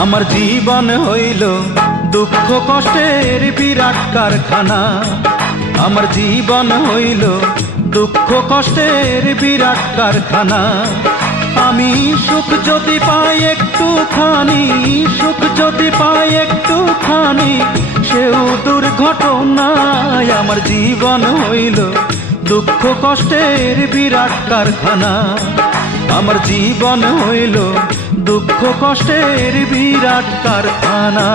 আমার জীবন হইল দুঃখ কষ্টের বিরাট কারখানা। আমার জীবন হইল দুঃখ কষ্টের বিরাট কারখানা। আমি সুখ যদি পাই একটুখানি, সুখ যদি পাই একটুখানি, সেও দুর্ঘটনায়। আমার জীবন হইল দুঃখ কষ্টের বিরাট কারখানা। আমার জীবন হইল দুঃখ কষ্টের বিরাট কারখানা।